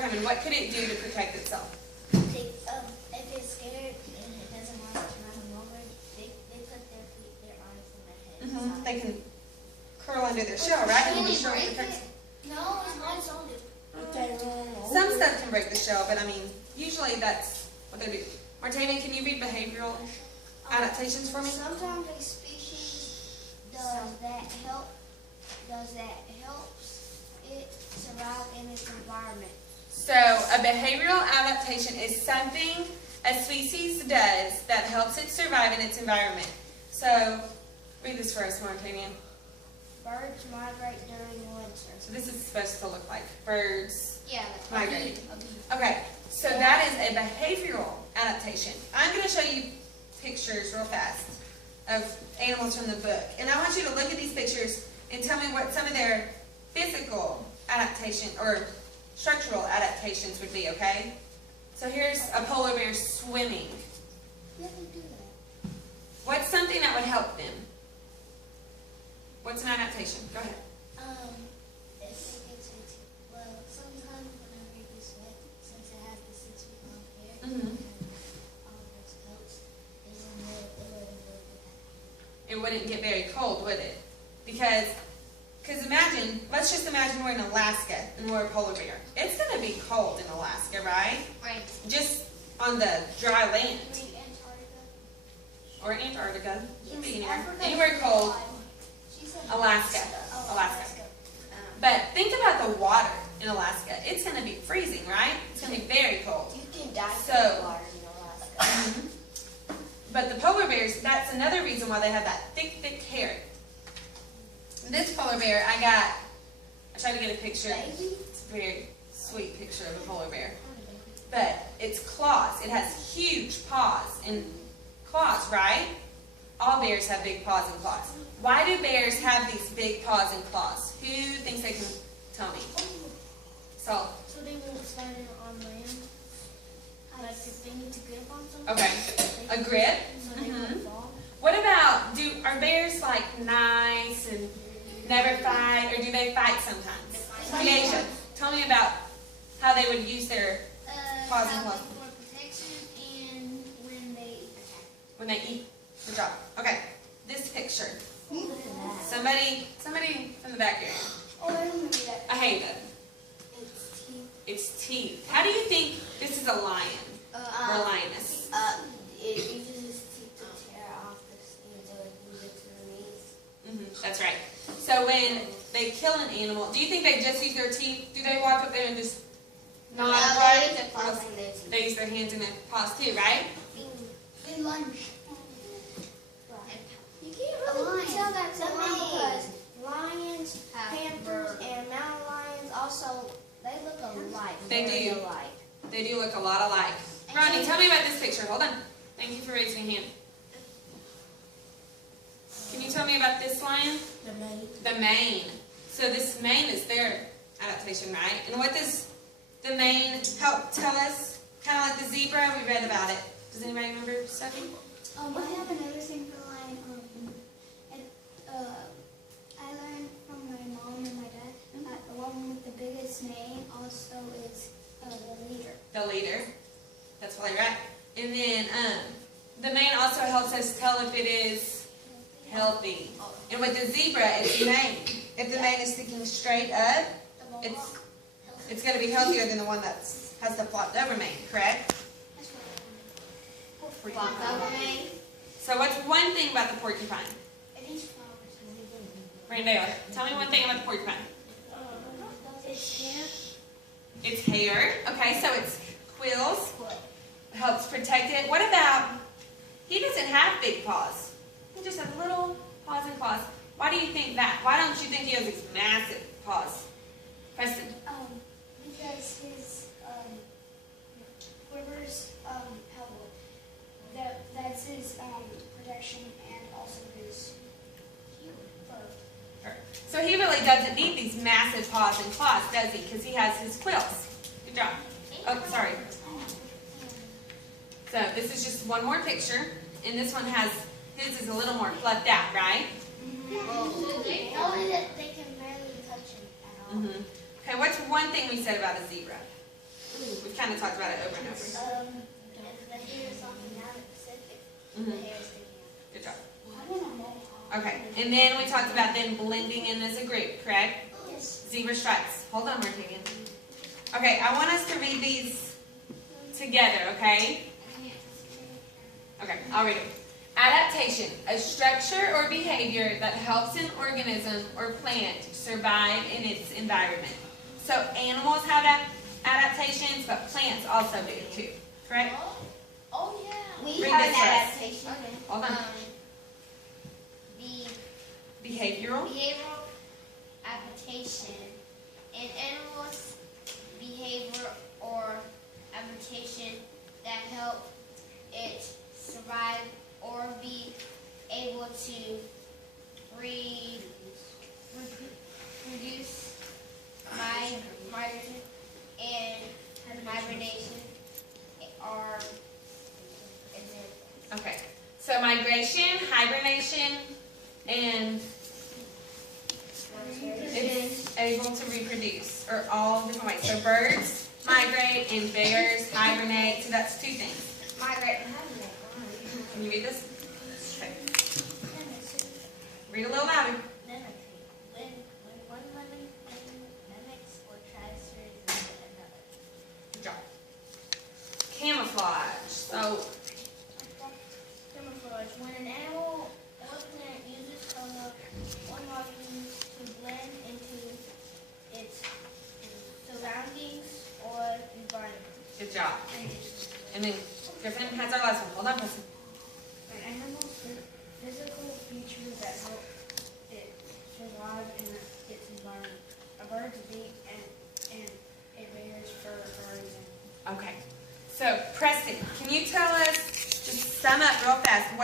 coming. What could it do to protect itself? If it's scared and it doesn't want to run them over, they put their arms in their head. They can curl under their shell, right? And the shell protects. No, it's not solid. Some stuff can break the shell, but I mean, usually that's what they do. Martana, can you read behavioral adaptations for me? Sometimes a species helps it survive in its environment. So a behavioral adaptation is something a species does that helps it survive in its environment. So read this for us, Martana. Birds migrate during winter. So this is supposed to look like birds migrating. Okay. Okay, so that is a behavioral adaptation. I'm going to show you pictures real fast of animals from the book. And I want you to look at these pictures and tell me what some of their physical adaptation or structural adaptations would be, okay? So here's a polar bear swimming. Yeah, they do that. What's something that would help them? What's an adaptation? Go ahead. If it gets itchy. Well, sometimes whenever it gets wet, since it has the 6 feet long hair, and all of its coats, It wouldn't get very cold, would it? Because imagine, let's just imagine we're in Alaska and we're a polar bear. It's going to be cold in Alaska, right? Right. Just on the dry land. You mean Antarctica? Or Antarctica. Can be anywhere. Africa. Anywhere cold. She said Alaska. Oh, Alaska. But think about the water in Alaska. It's going to be freezing, right? It's going to be very cold. You can die So- from the water in Alaska. But the polar bears, that's another reason why they have that thick, thick hair. This polar bear, I tried to get a picture. It's a very sweet picture of a polar bear. But it's claws. It has huge paws and claws, right? All bears have big paws and claws. Why do bears have these big paws and claws? Who thinks they can tell me? So they won't slide it on land? Like if they need to grip on something? okay, a grip. So they won't fall? What about, are bears like nice and never fight, or do they fight sometimes? Creation. Tell me about how they would use their paws and claws. For protection and when they attack. When they eat. Good job. Okay, this picture. Somebody from the back area. Oh, I remember that. I hate it. It's teeth. It's teeth. How do you think this is a lion or a lioness? It uses its teeth to tear off the skin so it can get to the meat. That's right. So when they kill an animal, do you think they just use their teeth? Do they walk up there and just nod? They use their claws and their teeth. They use their hands and their paws too, right? They lunge. You can't really tell that's a lion because lions, panthers, and mountain lions also, they look alike. They very do. alike. They do look a lot alike. Ronnie, tell me about this picture. Hold on. Thank you for raising your hand. Can you tell me about this lion? The mane. The mane. So this mane is their adaptation, right? And what does the mane help tell us? Kind of like the zebra, we read about it. Does anybody remember, Stephanie? I have another thing for lion. I learned from my mom and my dad that the one with the biggest mane also is the leader. The leader. That's probably right. And then the mane also helps us tell if it is healthy. And with the zebra, it's mane. If the mane is sticking straight up, it's going to be healthier than the one that has the flopped over mane, correct? Flopped over mane. So what's one thing about the porcupine? It eats flowers. Brandale, tell me one thing about the porcupine. Its hair. Its hair. Okay, so it's quills. Helps protect it. What about, he doesn't have big paws. He just has little paws and claws. Why do you think that? Why don't you think he has these massive paws? Preston? Because his quivers help. That's his protection and also his fur. So he really doesn't need these massive paws and claws, does he? Because he has his quills. Good job. Oh, sorry. So this is just one more picture, and this one has, his is a little more fluffed out, right? Only that they can barely touch him at all. Okay, what's one thing we said about a zebra? We've kind of talked about it over and over. If the hair is off and down in the Pacific, the hair is sticking out. Good job. Okay, and then we talked about them blending in as a group, correct? Yes. Zebra stripes. Hold on, Martinian. Okay, I want us to read these together, okay? Okay, I'll read them. Adaptation, a structure or behavior that helps an organism or plant survive in its environment. So animals have adaptations, but plants also do too, correct? Oh yeah. We Read have this an for us. adaptation. Okay. Hold on. The Behavioral. behavioral adaptation in animals, behavior or adaptation that help it survive or be able to reproduce migration and hibernation are examples. Okay, so migration, hibernation, and it's able to reproduce, or all different ways. So birds migrate and bears hibernate. So that's two things. Migrate. Can you read this? Okay. Read a little louder. When one living thing mimics or tries to resemble another. Good job. Camouflage. So Camouflage. When an animal or plant uses color or markings to blend into its surroundings or environment. good job. And then Griffin has our last one. Hold on, Preston. An animal's physical features that help it survive in its environment. A bird's beak and a bear's fur, for example. Okay. So Preston, can you tell us, just sum up real fast, what